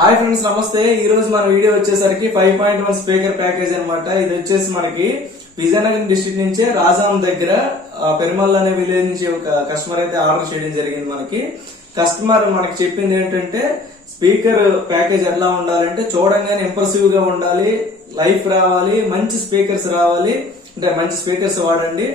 Hi friends, నమస్తే. ఈ రోజు మన వీడియో వచ్చేసరికి 5.1 స్పీకర్ ప్యాకేజ్ అన్నమాట. ఇది వచ్చేసి మనకి విజయనగరం డిస్ట్రిక్ట్ నుంచే రాజాం దగ్గర పెరుమల్ అనే విలేజ్ నుంచి ఒక కస్టమర్ అయితే ఆర్డర్ చేయడం జరిగింది. మనకి కస్టమర్ మనకి చెప్పింది ఏంటంటే స్పీకర్ ప్యాకేజ్ ఎట్లా ఉండాలంటే చూడంగానే ఇంప్రెసివ్ గా ఉండాలి, లైఫ్ రావాలి, మంచి స్పీకర్స్ రావాలి, అంటే మంచి స్పీకర్స్ వాడండి,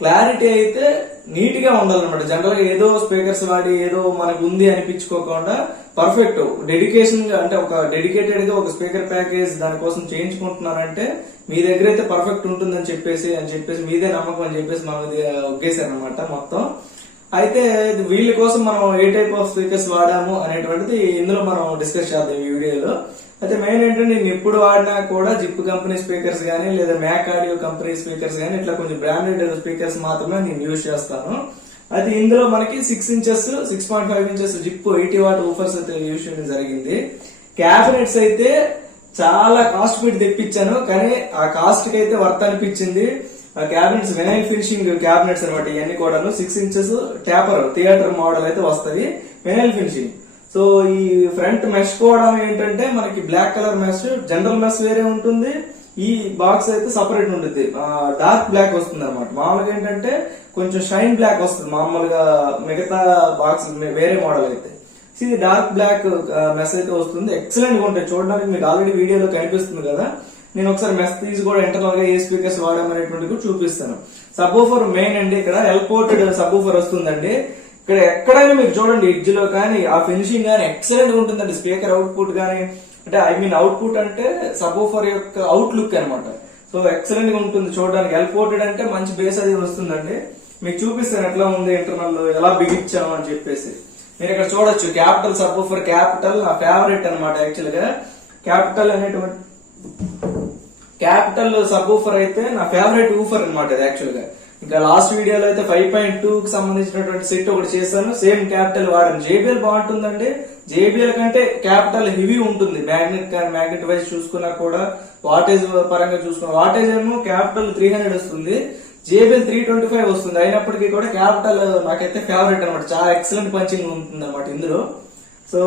క్లారిటీ అయితే నీట్ గా ఉండాలన్నమాట. జనరల్ గా ఏదో స్పీకర్స్ వాడి ఏదో మనకు ఉంది అనిపించుకోకుండా పర్ఫెక్ట్ డెడికేషన్ గా, అంటే ఒక డెడికేటెడ్ గా ఒక స్పీకర్ ప్యాకేజ్ దానికోసం చేయించుకుంటున్నారంటే మీ దగ్గర అయితే పర్ఫెక్ట్ ఉంటుందని చెప్పేసి మీదే నమ్మకం అని చెప్పేసి మనం ఒగ్గేశారనమాట మొత్తం. అయితే వీళ్ళ కోసం మనం ఏ టైప్ ఆఫ్ స్పీకర్స్ వాడాము అనేటువంటిది ఇందులో మనం డిస్కస్ చేద్దాం ఈ వీడియోలో. అయితే మెయిన్ ఏంటంటే నేను ఎప్పుడు వాడినా కూడా జిప్ కంపెనీ స్పీకర్స్ గానీ లేదా మ్యాక్ ఆడియో కంపెనీ స్పీకర్స్ గానీ ఇట్లా కొంచెం బ్రాండెడ్ స్పీకర్స్ మాత్రమే నేను యూజ్ చేస్తాను. అయితే ఇందులో మనకి 6 inches 6.5 inches zip 80 what woofers అయితే యూజ్ చేయడం జరిగింది. క్యాబినెట్స్ అయితే చాలా కాస్ట్ పెట్టి తెప్పించాను, కానీ ఆ కాస్ట్ కి అయితే వర్త్ అనిపించింది. ఆ క్యాబినెట్స్ వినైల్ ఫినిషింగ్ క్యాబినెట్స్ అనమాట. ఇవన్నీ కూడా 6 ఇంచెస్ ట్యాపర్ థియేటర్ మోడల్ అయితే వస్తాయి, వినైల్ ఫినిషింగ్. సో ఈ ఫ్రంట్ మెష్ కూడా ఏంటంటే మనకి black colour mesh, general mesh వేరే ఉంటుంది, ఈ బాక్స్ అయితే సపరేట్ ఉంటుంది, డార్క్ బ్లాక్ వస్తుంది అనమాట. మామూలుగా ఏంటంటే కొంచెం షైన్ బ్లాక్ వస్తుంది మామూలుగా మిగతా బాక్స్ వేరే మోడల్ అయితే. ఇది డార్క్ బ్లాక్ మెష్ అయితే వస్తుంది. ఎక్సలెంట్ గా ఉంటాయి చూడడానికి, మీకు ఆల్రెడీ వీడియోలో కనిపిస్తుంది కదా. నేను ఒకసారి మెష్ తీసి కూడా ఇంటర్నల్ గా ఏ స్పీకర్స్ వాడామనేటువంటి కూడా చూపిస్తాను. సబ్ మెయిన్ అండి, ఇక్కడ ఎల్పోర్టెడ్ సబ్ వస్తుందండి. ఇక్కడ ఎక్కడైనా మీరు చూడండి ఎడ్జ్ లో కానీ ఆ ఫినిషింగ్ గానీ ఎక్సలెంట్ గా ఉంటుందండి. స్పీకర్ అవుట్పుట్ గానీ, అంటే ఐ మీన్ అవుట్పుట్ అంటే సబ్ యొక్క అవుట్ లుక్ అనమాట. సో ఎక్సలెంట్ గా ఉంటుంది చూడడానికి. ఎల్పోర్టెడ్ అంటే మంచి బేస్ అది వస్తుందండి. మీకు చూపిస్తాను ఎట్లా ఉంది ఇంటర్నల్ ఎలా బిగించాము అని చెప్పేసి. మీరు ఇక్కడ చూడొచ్చు క్యాపిటల్ సబ్ క్యాపిటల్ నా ఫేవరెట్ అనమాట. యాక్చువల్ గా క్యాపిటల్ అనేటువంటి క్యాపిటల్ సబ్ అయితే నా ఫేవరెట్ ఊఫర్ అనమాట ఇది యాక్చువల్ గా. ఇంకా లాస్ట్ వీడియోలో అయితే 5.2 కి సంబంధించినటువంటి సెట్ ఒకటి చేశాను, సేమ్ క్యాపిటల్ వాడాను. జేబిఎల్ బాగుంటుందండి. జేబిఎల్ కంటే క్యాపిటల్ హెవీ ఉంటుంది. మ్యాగ్నెట్ వైజ్ చూసుకున్నా కూడా, వాటేజ్ పరంగా చూసుకున్నా, వాటేజ్ ఏమో క్యాపిటల్ 300 వస్తుంది, జేబిఎల్ 325 వస్తుంది. అయినప్పటికీ కూడా క్యాపిటల్ నాకైతే ఫేవరెట్ అనమాట. చాలా ఎక్సలెంట్ పంచింగ్ ఉంటుంది అనమాట ఇందులో. సో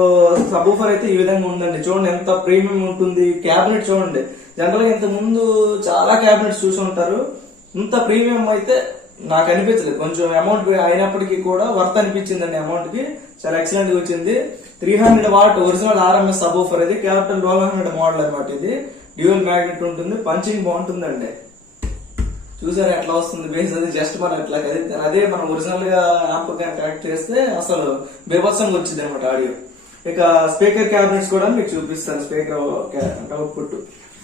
సబూఫర్ అయితే ఈ విధంగా ఉందండి. చూడండి ఎంత ప్రీమియం ఉంటుంది. క్యాబినెట్ చూడండి, జనరల్ గా ఇంత ముందు చాలా క్యాబినెట్స్ చూసి ఉంటారు, ఇంత ప్రీమియం అయితే నాకు అనిపించలేదు. కొంచెం అమౌంట్ అయినప్పటికీ కూడా వర్త్ అనిపించిందండి. అమౌంట్ కి చాలా ఎక్సలెంట్ గా వచ్చింది. 300 వాట్ ఒరిజినల్ ఆర్ఎంఎస్ సబూఫర్ ఇది, క్యాపిటల్ 1200 మోడల్ అనమాట. ఇది డ్యూయల్ మ్యాగ్నెట్ ఉంటుంది, పంచింగ్ బాగుంటుందండి. చూసారా ఎట్లా వస్తుంది బేస్, అది జస్ట్ మనం ఎట్లా కదిలితే అదే మనం ఒరిజినల్ గా యాంప్ కనెక్ట్ చేస్తే అసలు బేబత్సంగా వచ్చింది అనమాట ఆడియో. ఇక స్పీకర్ క్యాబినెట్స్ కూడా మీకు చూపిస్తాను. స్పీకర్ అవుట్పుట్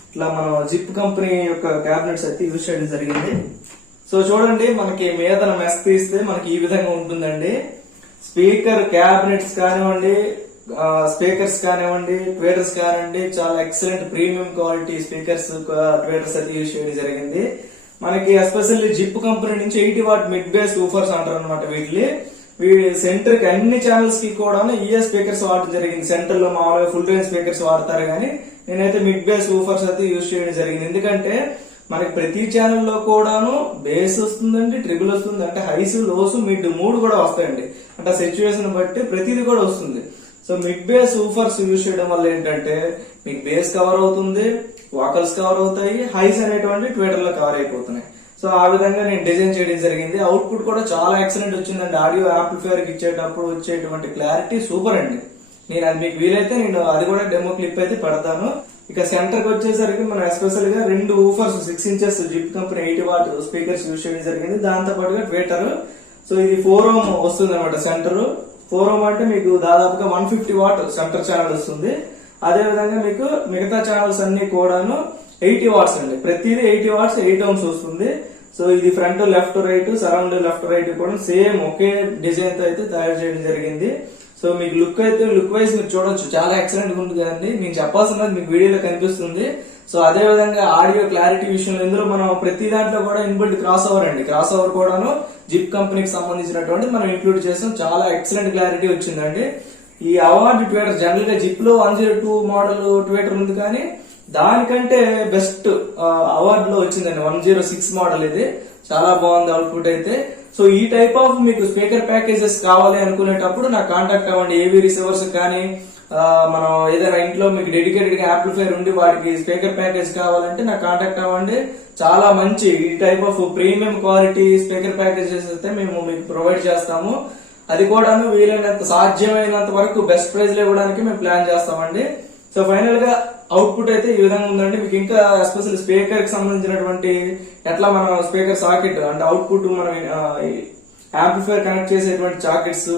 ఇట్లా మనం జిప్ కంపెనీ యొక్క క్యాబినెట్స్ అయితే యూజ్ చేయడం జరిగింది. సో చూడండి, మనకి మీద మెస్ తీస్తే మనకి ఈ విధంగా ఉంటుందండి. స్పీకర్ క్యాబినెట్స్ కానివ్వండి, స్పీకర్స్ కానివ్వండి, ట్వేటర్స్ కానివ్వండి, చాలా ఎక్సలెంట్ ప్రీమియం క్వాలిటీ స్పీకర్స్ ట్వేటర్స్ అయితే యూజ్ చేయడం జరిగింది. మనకి ఎస్పెషల్లీ జిప్ కంపెనీ నుంచి 80 వాట్ మిడ్ బేస్ ఊఫర్స్ అంటారు అనమాట. వీటి సెంటర్ కి అన్ని ఛానల్స్ కి కూడా ఈఏ స్పీకర్స్ వాడటం జరిగింది. సెంటర్ లో మామూలుగా ఫుల్ రేంజ్ స్పీకర్స్ వాడతారు, కానీ నేనైతే మిడ్ బేస్ ఊఫర్స్ అయితే యూజ్ చేయడం జరిగింది. ఎందుకంటే మనకి ప్రతి ఛానల్ లో కూడాను బేస్ వస్తుందండి, ట్రిబుల్ వస్తుంది, అంటే హైస్ లోస్ మిడ్ 3 కూడా వస్తాయండి. అంటే సిచ్యువేషన్ బట్టి ప్రతిది కూడా వస్తుంది. So mid base woofers use చేయడం వల్ల ఏంటంటే మీకు బేస్ కవర్ అవుతుంది, వాకల్స్ కవర్ అవుతాయి, హైస్ అనేటువంటి ట్విట్టర్ లో కవర్ అయిపోతున్నాయి. సో ఆ విధంగా నేను డిజైన్ చేయడం జరిగింది. అవుట్పుట్ కూడా చాలా ఎక్సలెంట్ వచ్చిందండి. ఆడియో యాంప్లిఫైర్ కి ఇచ్చేటప్పుడు వచ్చేటువంటి క్లారిటీ సూపర్ అండి. నేను అది మీకు వీలైతే నేను అది కూడా డెమో క్లిప్ అయితే పెడతాను. ఇక సెంటర్ కి వచ్చేసరికి మనం ఎస్పెషల్ గా 2 woofers 6 inches zip company 80 what speakers use చేయడం జరిగింది. దాంతో పాటుగా ట్విట్టర్. సో ఇది 4 ohm వస్తుంది అనమాట. సెంటర్ 4 ohm అంటే మీకు దాదాపుగా 150 వాట్ సెంటర్ ఛానల్ వస్తుంది. అదే విధంగా మీకు మిగతా ఛానల్స్ అన్ని కూడాను 80 వాట్స్ అండి. ప్రతిదీ 80 వాట్స్ 8 ohms వస్తుంది. సో ఇది front left right, surround left right కూడా సేమ్ ఒకే డిజైన్ తో అయితే తయారు చేయడం జరిగింది. సో మీకు లుక్ వైజ్ మీరు చూడొచ్చు, చాలా ఎక్సలెంట్ గా ఉంటుంది కదండి. నేను చెప్పాల్సినది మీకు వీడియోలో కనిపిస్తుంది. సో అదే విధంగా ఆడియో క్లారిటీ విషయంలో ఇందులో మనం ప్రతి దాంట్లో కూడా ఇన్బిల్ట్ క్రాస్ ఓవర్ అండి. క్రాస్ ఓవర్ కూడాను జిప్ కంపెనీకి సంబంధించినటువంటి మనం ఇంక్లూడ్ చేస్తాం. చాలా ఎక్సలెంట్ క్లారిటీ వచ్చిందండి. ఈ అవార్డు ట్విట్టర్ జనరల్ గా జిప్ లో 102 మోడల్ ట్విట్టర్ ఉంది, కానీ దానికంటే బెస్ట్ అవార్డు లో వచ్చిందండి 106 మోడల్. ఇది చాలా బాగుంది అవుట్పుట్ అయితే. సో ఈ టైప్ ఆఫ్ మీకు స్పీకర్ ప్యాకేజెస్ కావాలి అనుకునేటప్పుడు నాకు కాంటాక్ట్ అవ్వండి. ఏవీ రిసీవర్స్ కానీ మనం ఏదైనా ఇంట్లో మీకు డెడికేటెడ్ గా యాంప్లిఫైర్ ఉండి వాటికి స్పీకర్ ప్యాకేజ్ కావాలంటే నాకు కాంటాక్ట్ అవ్వండి. చాలా మంచి ఈ type of premium quality speaker packages అయితే మేము మీకు ప్రొవైడ్ చేస్తాము. అది కూడాను వీలైనంత సాధ్యమైనంత వరకు బెస్ట్ ప్రైస్ లో ఇవ్వడానికి మేము ప్లాన్ చేస్తామండి. సో ఫైనల్ గా అవుట్పుట్ అయితే ఈ విధంగా ఉందండి. మీకు ఇంకా ఎస్పెషల్ స్పీకర్ కి సంబంధించినటువంటి ఎట్లా మనం స్పీకర్ సాకెట్ అంటే అవుట్పుట్ మనం యాంప్లిఫైర్ కనెక్ట్ చేసేటువంటి సాకెట్స్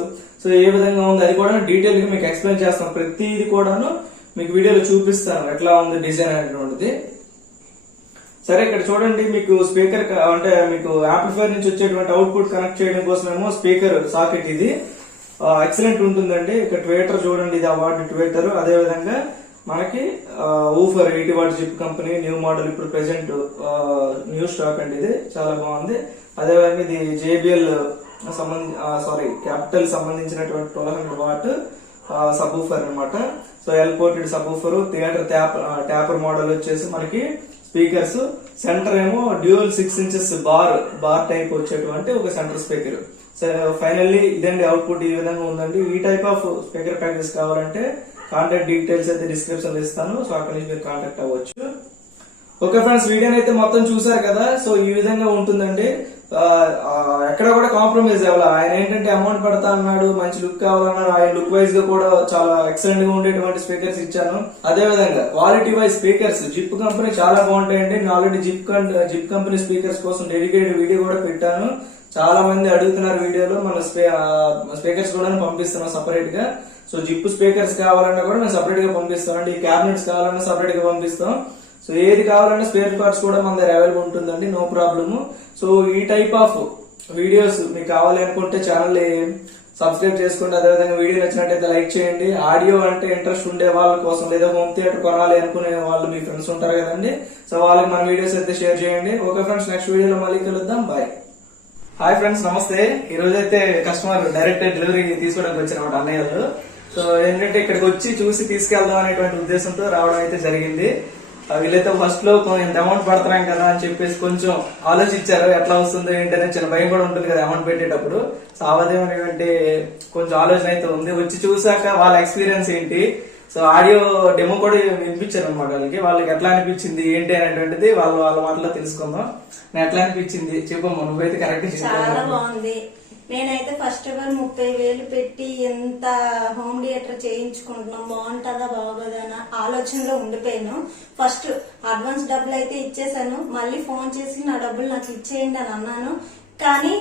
సో ఏ విధంగా ఉంది అది కూడా డీటెయిల్ గా మీకు ఎక్స్ప్లెయిన్ చేస్తాం. ప్రతిది కూడాను మీకు వీడియోలో చూపిస్తాను ఎట్లా ఉంది డిజైన్ అనేటువంటిది. సరే ఇక్కడ చూడండి, మీకు స్పీకర్ అంటే మీకు యాంప్లిఫైర్ నుంచి వచ్చేటువంటి అవుట్పుట్ కనెక్ట్ చేయడం కోసమేమో స్పీకర్ సాకెట్ ఇది ఎక్సలెంట్ ఉంటుందండి. ఇక్కడ ట్వేటర్ చూడండి, ఇది అవార్డు ట్వేటర్. అదే విధంగా మనకి woofer 80 what zip company new model ఇప్పుడు ప్రెసెంట్ న్యూ స్టాక్ అండి, ఇది చాలా బాగుంది. అదే విధంగా ఇది JBL క్యాపిటల్ సంబంధించినటువంటి 1200 వాట్ సబ్ ఊఫర్ అనమాట. So L ported sub woofer, theatre taper model వచ్చేసి మనకి స్పీకర్స్, సెంటర్ ఏమో డ్యూయల్ 6 ఇంచెస్ బార్ టైప్ వచ్చేటువంటి ఒక సెంటర్ స్పీకర్. సో ఫైనల్లీ ఇదండి అవుట్పుట్ ఈ విధంగా ఉందండి. ఈ టైప్ ఆఫ్ స్పీకర్ ప్యాకేజ్ కావాలంటే కాంటాక్ట్ డీటెయిల్స్ అయితే డిస్క్రిప్షన్ లో ఇస్తాను. సో అక్కడి నుంచి మీరు కాంటాక్ట్ అవ్వచ్చు. ఓకే ఫ్రెండ్స్, వీడియోని అయితే మొత్తం చూసారు కదా. సో ఈ విధంగా ఉంటుందండి. ఎక్కడ కూడా కాంప్రమైజ్ అవ్వాలి. ఆయన ఏంటంటే అమౌంట్ పడతా అన్నాడు, మంచి లుక్ కావాలన్నారు. ఆయన లుక్ వైజ్ గా కూడా చాలా ఎక్సలెంట్ గా ఉండేటువంటి స్పీకర్స్ ఇచ్చాను. అదే విధంగా quality wise speakers zip company చాలా బాగుంటాయండి. నేను ఆల్రెడీ జిప్ కంపెనీ స్పీకర్స్ కోసం డెడికేటెడ్ వీడియో కూడా పెట్టాను. చాలా మంది అడుగుతున్నారు వీడియోలో. మన స్పీకర్స్ కూడా పంపిస్తున్నాం సపరేట్ గా. సో జిప్ స్పీకర్స్ కావాలన్నా కూడా మేము సపరేట్ గా పంపిస్తాం అండి. క్యాబినెట్స్ కావాలన్నా సపరేట్ గా పంపిస్తాం. సో ఏది కావాలన్నా స్పేర్ పార్ట్స్ కూడా మన దగ్గర అవైలబుల్ ఉంటుందండి, నో ప్రాబ్లమ్. సో ఈ టైప్ ఆఫ్ వీడియోస్ మీకు కావాలి అనుకుంటే ఛానల్ సబ్స్క్రైబ్ చేసుకోండి. అదేవిధంగా వీడియో నచ్చినట్టయితే లైక్ చేయండి. ఆడియో అంటే ఇంట్రెస్ట్ ఉండే వాళ్ళ కోసం, లేదా హోమ్ థియేటర్ కొనాలి అనుకునే వాళ్ళు మీ ఫ్రెండ్స్ ఉంటారు కదండి, సో వాళ్ళకి మన వీడియోస్ అయితే షేర్ చేయండి. ఓకే ఫ్రెండ్స్, నెక్స్ట్ వీడియోలో మళ్ళీ కలుద్దాం. బాయ్. హాయ్ ఫ్రెండ్స్, నమస్తే. ఈ రోజు అయితే కస్టమర్ డైరెక్ట్ డెలివరీ తీసుకోవడానికి వచ్చిన అన్నయ్య వాళ్ళు. సో ఏంటంటే ఇక్కడికి వచ్చి చూసి తీసుకెళ్దాం అనేటువంటి ఉద్దేశంతో రావడం అయితే జరిగింది. వీళ్ళైతే ఫస్ట్ లో ఎంత అమౌంట్ పడుతున్నాం కదా అని చెప్పేసి కొంచెం ఆలోచించారు, ఎట్లా వస్తుందో ఏంటనే చిన్న భయం కూడా ఉంటుంది కదా అమౌంట్ పెట్టేటప్పుడు. సో ఆ విధమైనటువంటి కొంచెం ఆలోచన అయితే ఉంది. వచ్చి చూసాక వాళ్ళ ఎక్స్పీరియన్స్ ఏంటి, సో ఆడియో డెమో కూడా వినిపించారు అనమాట వాళ్ళకి ఎట్లా అనిపించింది ఏంటి అనేటువంటిది వాళ్ళ మాటలో తెలుసుకుందాం. నేను ఎట్లా అనిపించింది చెప్పమ్మా, నువ్వైతే కరెక్ట్. చాలా బాగుంది. నేనైతే ఫస్ట్ ఆఫ్ ఆల్ 30,000 పెట్టి ఎంత హోమ్ థియేటర్ చేయించుకుంటున్నాం, బాగుంటుందా బాగోదా అన్న ఆలోచనలో ఉండిపోయాను. ఫస్ట్ అడ్వాన్స్ డబ్బులు అయితే ఇచ్చేసాను. మళ్ళీ ఫోన్ చేసి నా డబ్బులు నాకు ఇచ్చేయండి అని అన్నాను. కానీ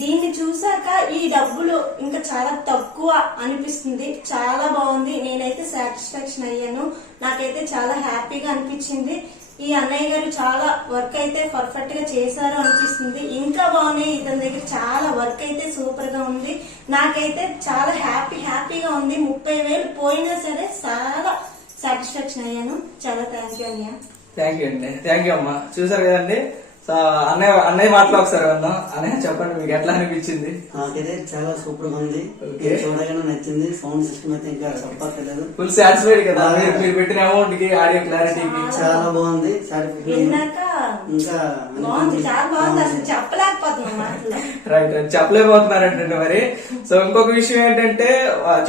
దీన్ని చూసాక ఈ డబ్బులు ఇంకా చాలా తక్కువ అనిపిస్తుంది. చాలా బాగుంది. నేనైతే సాటిస్ఫాక్షన్ అయ్యాను. నాకైతే చాలా హ్యాపీగా అనిపించింది. ఈ అన్నయ్య గారు చాలా వర్క్ అయితే పర్ఫెక్ట్ గా చేశారు అనిపిస్తుంది. ఇంకా బాగున్నాయి. ఇతని దగ్గర చాలా వర్క్ అయితే సూపర్ గా ఉంది. నాకైతే చాలా హ్యాపీగా ఉంది. 30,000 పోయినా సరే చాలా సాటిస్ఫాక్షన్ అయ్యాను. చాలా థ్యాంక్ యూ అన్నయ్య. థ్యాంక్ యూ అండి. థ్యాంక్ యూ అమ్మా. చూసారు కదండి. సో అన్నయ్య మాటలో ఒకసారి వెళ్దాం. అన్నయ్య చెప్పండి, మీకు ఎట్లా అనిపించింది? నాకైతే చాలా సూపర్ గా ఉంది. చూడగానే నచ్చింది. సౌండ్ సిస్టమ్ అయితే ఇంకా చెప్పట్లేదు. ఫుల్ సాటిస్ఫైడ్ కదా మీరు పెట్టిన అమౌంట్ కి, ఆడియో క్లారిటీకి చాలా బాగుంది. ఇంకా బాగుంది, చాలా బాగుంది. అసలు చెప్పలేకపోతున్నాం మాటలు. రైట్ చెప్పలేకపోతున్నారంటే మరి. సో ఇంకొక విషయం ఏంటంటే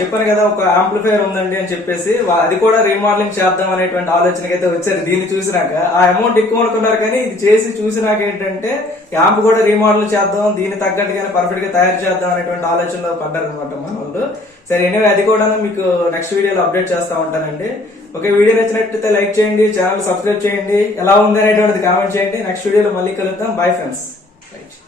చెప్పాను కదా ఒక యాంప్లిఫైర్ ఉందండి అని చెప్పేసి, అది కూడా రీమోడలింగ్ చేద్దాం అనేటువంటి ఆలోచనకి అయితే వచ్చారు. దీన్ని చూసినాక ఆ అమౌంట్ ఎక్కువ అనుకున్నారు, కానీ ఇది చేసి చూసినాక ఏంటంటే యాంప్ కూడా రీమోడల్ చేద్దాం, దీన్ని తగ్గట్టుగానే పర్ఫెక్ట్ గా తయారు చేద్దాం అనేటువంటి ఆలోచనలో పడ్డారు అనమాట మన వాళ్ళు. సరే ఎనివే అది కూడా మీకు నెక్స్ట్ వీడియోలో అప్డేట్ చేస్తా ఉంటానండి. ఓకే, వీడియో నచ్చినట్లయితే లైక్ చేయండి, ఛానల్ సబ్స్క్రైబ్ చేయండి, ఎలా ఉంది అనేటువంటిది కామెంట్ చేయండి. నెక్స్ట్ వీడియోలో మళ్ళీ కలుద్దాం. Bye friends. రైట్.